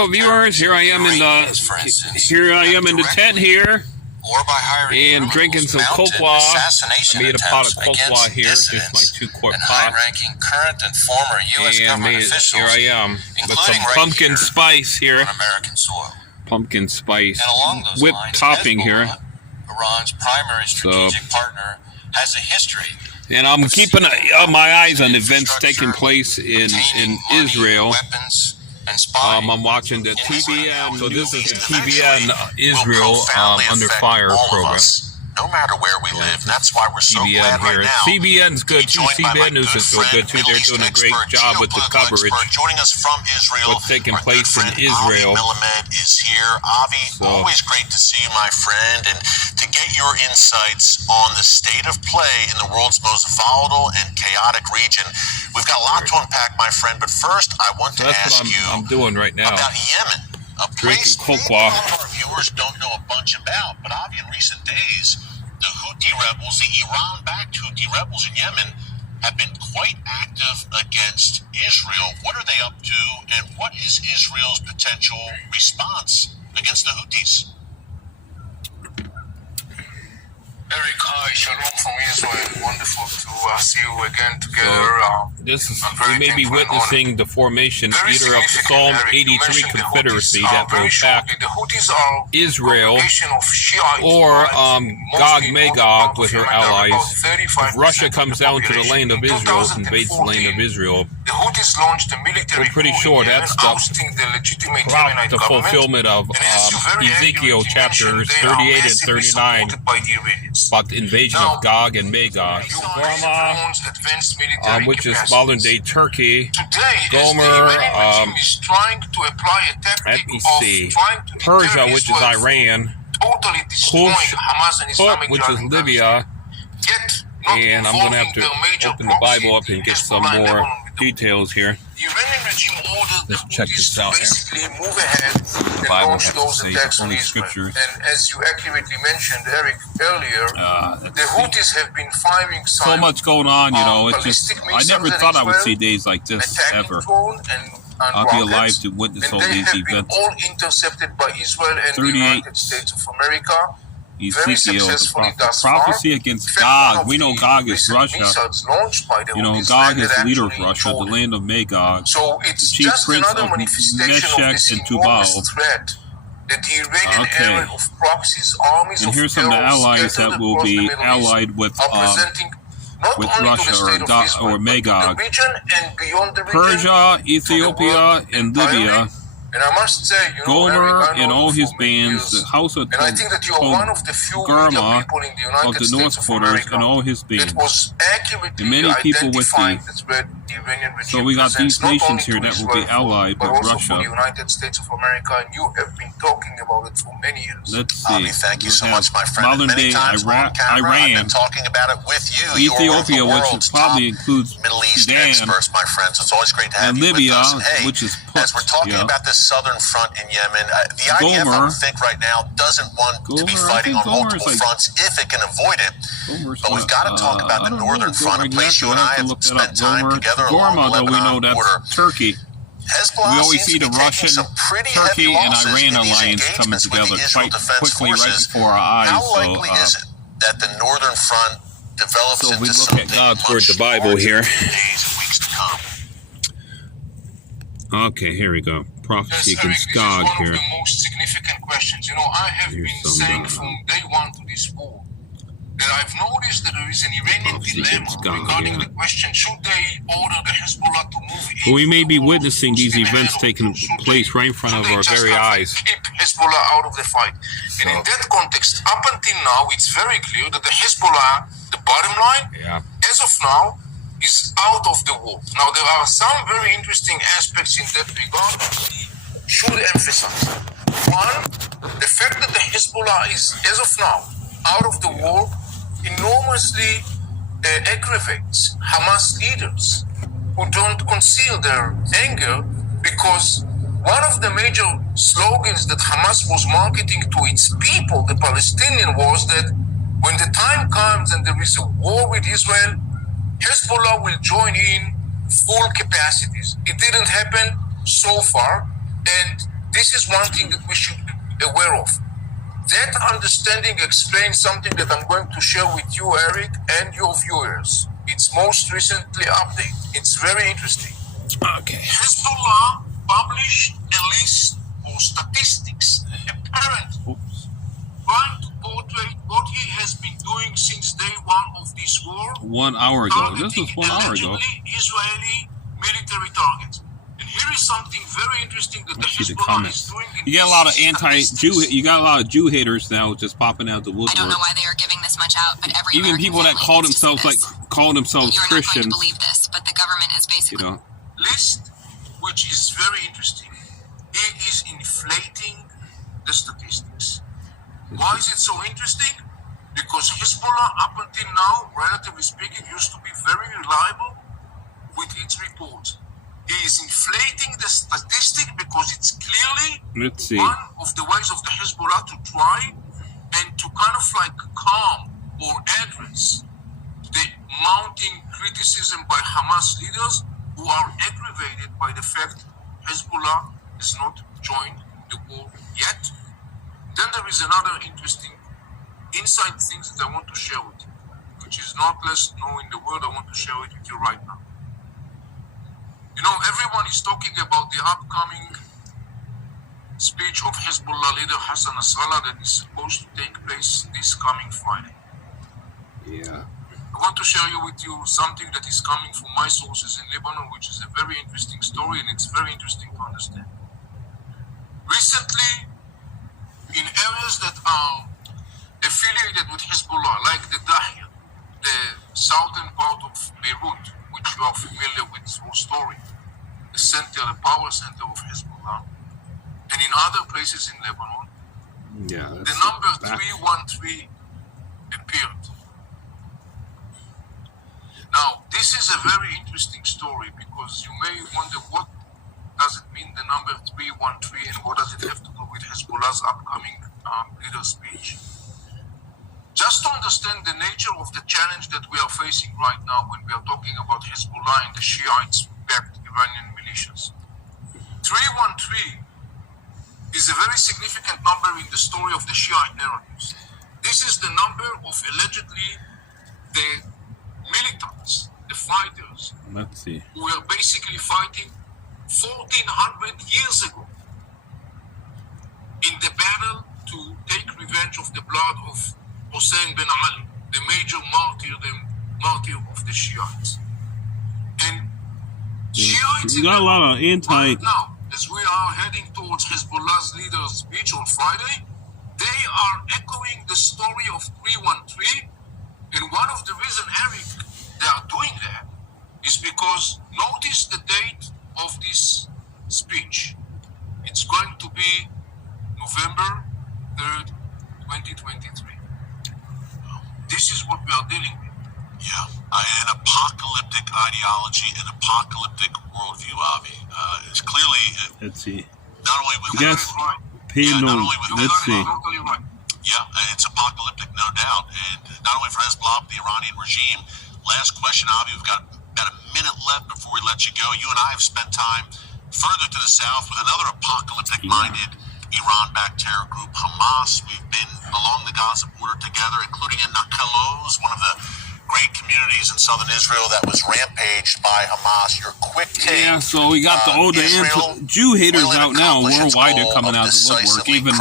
Hello, viewers. Here I am in the tent here, and drinking some cocoa. I made a pot of cocoa here, just my 2-quart pot. And here I am with some pumpkin spice here. Pumpkin spice whipped topping here. Iran's primary strategic partner has a history. And I'm keeping my eyes on events taking place in Israel. I'm watching the TBN. So this is the TBN Israel Under Fire program. No matter where we live, that's why we're so glad right now. CBN's good too. CBN News is so good too. They're doing a great job with the coverage. Joining us from Israel, what's taking place in Israel. Avi Melamed is here. Avi, always great to see you, my friend, and to get your insights on the state of play in the world's most volatile and chaotic region. We've got a lot to unpack, my friend, but first I want to ask you I'm doing right now. about Yemen. A place maybe a lot of our viewers don't know a bunch about, but Avi, in recent days, the Houthi rebels, the Iran-backed Houthi rebels in Yemen, have been quite active against Israel. What are they up to, and what is Israel's potential response against the Houthis? Eric, hi, shalom from Israel. Wonderful to see you again together. We may be witnessing the formation either of the Psalm 83 Confederacy that will attack Israel or Gog-Magog with her allies. If Russia comes down to the land of Israel, invades the land of Israel, we're pretty sure that's the fulfillment of Ezekiel chapters 38 and 39. About the invasion of Gog and Magog. Which is modern-day Turkey. Gomer, let me see, Persia, which is Iran. Kush, which is Libya. And I'm going to have to open the Bible up and get some more details here. Let's check this out here. Move ahead and launch those attacks on Israel. And as you accurately mentioned, Eric, earlier, the Houthis have been firing so much going on, you know. It's just, I never thought I would see days like this ever. I'll be alive to witness all these events. All intercepted by Israel and the United States of America. Ezekiel, the prophecy against Gog. We know Gog is Russia. You know, Gog is the leader of Russia, the land of Magog, the chief prince of Meshech and Tubal. Okay. And here's some of the allies that will be allied with Russia or Magog. Persia, Ethiopia, and Libya. And I must say, Gomer and all his bands, the house of Garma of the North Quarters and all his bands, and many people with thee. So we got these nations here that will be allied with Russia. The United States of America, and you have been talking about it for many years. Let's see. Thank you so much, my friend. Modern-day Iran, I've been talking about it with you. Ethiopia, which probably includes Middle East Sudan, experts, my friends. It's always great to have and you Libya, with us. And hey, which is put, as we're talking about this southern front in Yemen, the IDF, I would think right now, doesn't want to be fighting on multiple fronts if it can avoid it. But we've got to talk about the northern front, a place you and I have spent time together along the Lebanon border. Turkey. Hezbollah we always see the Russian, Turkey, and Iran alliance coming together quite quickly right before our eyes. How likely is it that the northern front develops so into we look something at God's word, the Bible here. Days and weeks to come? Okay, here we go. Prophecy against God here. This is one of the most significant questions. You know, I have been saying from day one to this war that I've noticed that there is an Iranian dilemma regarding the question, should they order the Hezbollah to move in? We may be witnessing these events taking place right in front of our very eyes. Keep Hezbollah out of the fight. And in that context, up until now, it's very clear that the Hezbollah, the bottom line, as of now, is out of the war. Now, there are some very interesting aspects in that regard we should emphasize. One, the fact that the Hezbollah is, as of now, out of the war, enormously aggravates Hamas leaders who don't conceal their anger, because one of the major slogans that Hamas was marketing to its people, the Palestinian, was that when the time comes and there is a war with Israel, Hezbollah will join in full capacities. It didn't happen so far, and This is one thing that we should be aware of. That understanding explains something that I'm going to share with you, Eric, and your viewers. It's most recently updated. It's very interesting. Okay. Hezbollah published a list of statistics, apparently trying to portray what he has been doing since day one of this war. 1 hour ago. This was 1 hour ago. Israeli military targets. And here is something very interesting that the See the Hezbollah comments. is doing. You got a lot of anti-Jew. You got a lot of Jew haters now, just popping out the woodwork. I don't know why they are giving this much out, but every Even American people that family call needs to see themselves this. call themselves You're Christians. not going to believe this, but the government is basically List, which is very interesting. It is inflating the statistics. Why is it so interesting? Because Hezbollah, up until now, relatively speaking, used to be very reliable with its reports. He is inflating the statistic because it's clearly Let's see. one of the ways of the Hezbollah to try and to kind of like calm or address the mounting criticism by Hamas leaders who are aggravated by the fact Hezbollah has not joined the war yet. Then there is another interesting inside things that I want to share with you, which is not less known in the world. I want to share it with you right now. You know, everyone is talking about the upcoming speech of Hezbollah leader Hassan Nasrallah that is supposed to take place this coming Friday. Yeah. I want to share with you something that is coming from my sources in Lebanon, which is a very interesting story, and it's very interesting to understand. Recently, in areas that are affiliated with Hezbollah, like the Dahya, the southern part of Beirut, which you are familiar with through story, the center, the power center of Hezbollah, and in other places in Lebanon, Yeah. the number 313 appeared. Now, this is a very interesting story because you may wonder what does it mean, the number 313, and what does it have to do with Hezbollah's upcoming leader speech. Just to understand the nature of the challenge that we are facing right now when we are talking about Hezbollah and the Shiites-backed Iranian militias. 313 is a very significant number in the story of the Shiite narratives. This is the number of allegedly the militants, the fighters, Let's see. who were basically fighting 1400 years ago in the battle to take revenge of the blood of Hussein bin Ali, the major martyr of the Shiites. And Shiites You got a lot of right now, as we are heading towards Hezbollah's leader's speech on Friday, they are echoing the story of 313. And one of the reasons, Eric, they are doing that is because notice the date of this speech. It's going to be November 3rd, 2023. This is what we are dealing with. Yeah, an apocalyptic ideology, an apocalyptic worldview, Avi. It's clearly Let's see. not only with Yes. Pay Yeah, not no. only with Let's see. Totally right. Yeah, it's apocalyptic, no doubt. And not only for Hezbollah, but the Iranian regime. Last question, Avi. We've got about a minute left before we let you go. You and I have spent time further to the south with another apocalyptic-minded Iran-backed terror group, Hamas. We've been along the Gaza border together, including in Nakalos, one of the great communities in southern Israel that was rampaged by Hamas. Your quick take. Yeah, so we got the older Jew haters out now worldwide. They're coming out of the woodwork. Even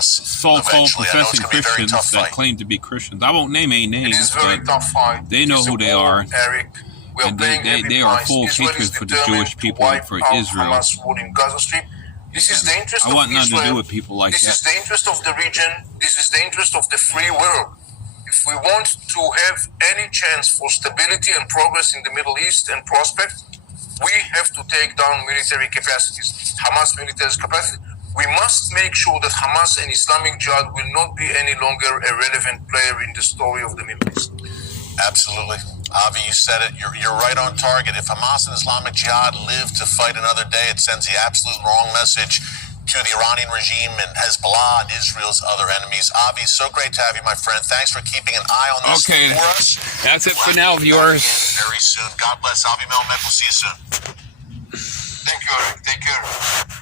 so-called professing Christians that claim to be Christians. I won't name any It names, is very but tough fight. they know It's who a they war, are. Eric. We are And paying heavy they are price. full of Israel is hatred for the determined Jewish to people and wipe for out Israel. Hamas rule in Gaza Strip. This is the interest I of want nothing to do Israel. with people like This that. is the interest of the region. This is the interest of the free world. If we want to have any chance for stability and progress in the Middle East and prospect, we have to take down military capacities, Hamas military capacity. We must make sure that Hamas and Islamic Jihad will not be any longer a relevant player in the story of the Middle East. Absolutely. Avi, you said it. You're right on target. If Hamas and Islamic Jihad live to fight another day, it sends the absolute wrong message to the Iranian regime and Hezbollah and Israel's other enemies. Avi, so great to have you, my friend. Thanks for keeping an eye on this Okay, for us. that's it for now, viewers. Very soon. God bless Avi Melmet. We'll see you soon. Thank you, Eric. Take care.